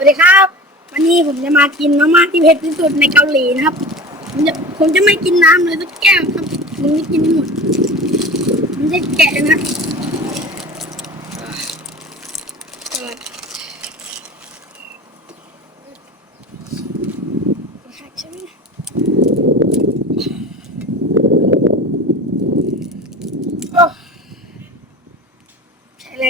วัสดีครับ วันนี้ผมจะมากินมาม่าที่เผ็ดที่สุดในเกาหลีนะครับ ผมจะผมจะไม่กินน้ำเลยสักแก้วครับผมจะกินหมดผมจะแกะนะเปิดหักใช่ไหมโอ้ใช่อะไร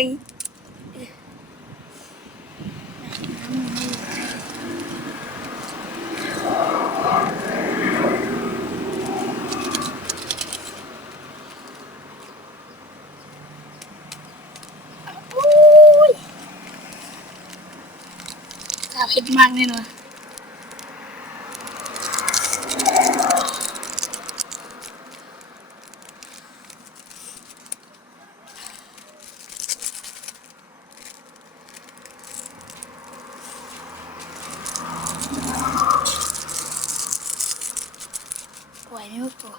อุ้ยกาเผ็ดมากแน่นอนไหวไหมวะกู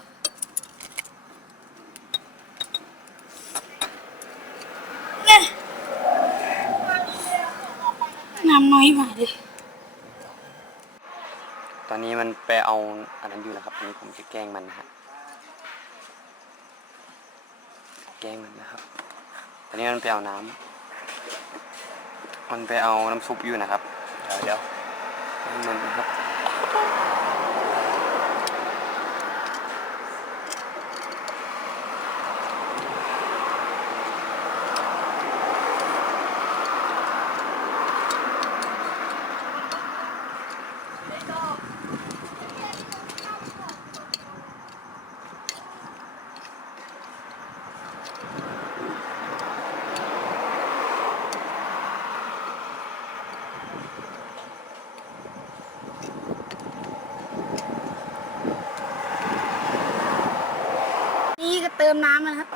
เนี่ย น้ำน้อยกว่าเลยตอนนี้มันไปเอาอันนั้นอยู่นะครับอันนี้ผมจะแกล้งมันนะฮะแกล้งมันนะครับ ตอนนี้มันไปเอาน้ำมันไปเอาน้ำซุปอยู่นะครับ เดี๋ยวเดี๋ยวมันนะครับ นี่ก็เติมน้ำนะครับ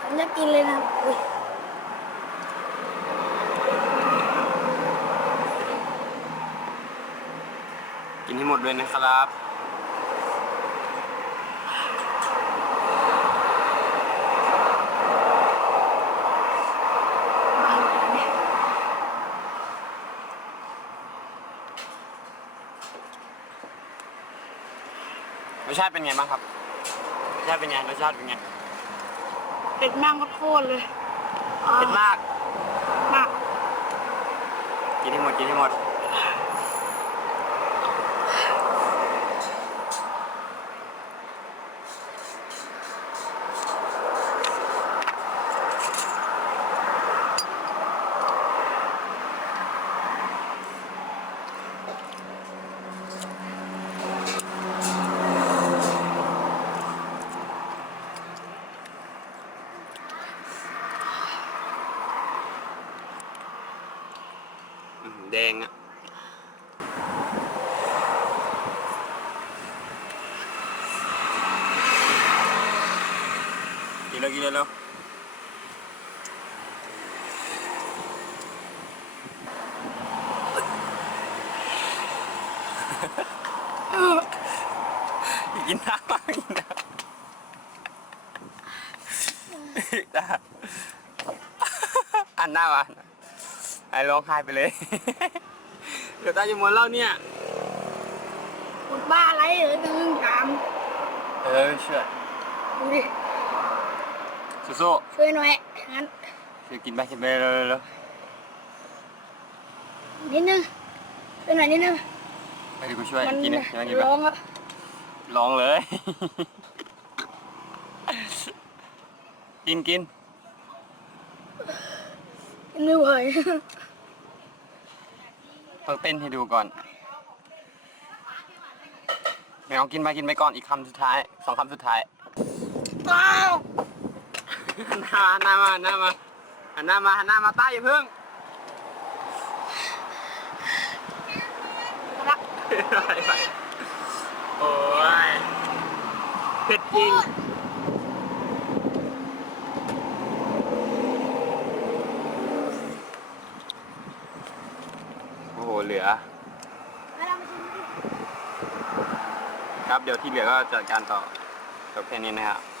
ผมจะกินเลยนะครับอุ้ยกินให้หมดด้วยนะครับ สชาติเป็นไงบ้างครับรสชาติเป็นไงรสชาติเป็นไงเผ็ดมากโคตรเลยเผ็ดมาก มาก กินให้หมดกินให้หมด แดงอะกินแล้วกินแล้วเร็วกินน้ำมากินน้ำได้อันหน้ามา ไอ้ร้องไห้ไปเลย เดี๋ยวตาจะหมดแล้วเนี่ย คุณบ้าอะไรเหรอดึงถามเออเชื่อดูดิสู้ช่วยหน่อยงั้นๆช่วยกินไปกินไปเร็วๆเร็วนิดนึงช่วยหน่อยนิดนึงๆไปดิกูช่วยมันกินนะกินไปกินไปร้องอะลองเลย กินกิน ไม่ไหว ต้องเต้นให้ดูก่อนไม่เอากินไปกินไปก่อนอีกคำสุดท้ายสองคำสุดท้ายอ้าวหันหน้าหันหน้ามาหันหน้ามาหันหน้ามาหันหน้ามาใต้อย่าเพิ่งรักโอ้ยเผ็ดจริง อ้โห เหลือให้เรามาชิมดิ ครับ เดี๋ยวที่เหลือก็จัดการต่อจบแค่นี้นะครับ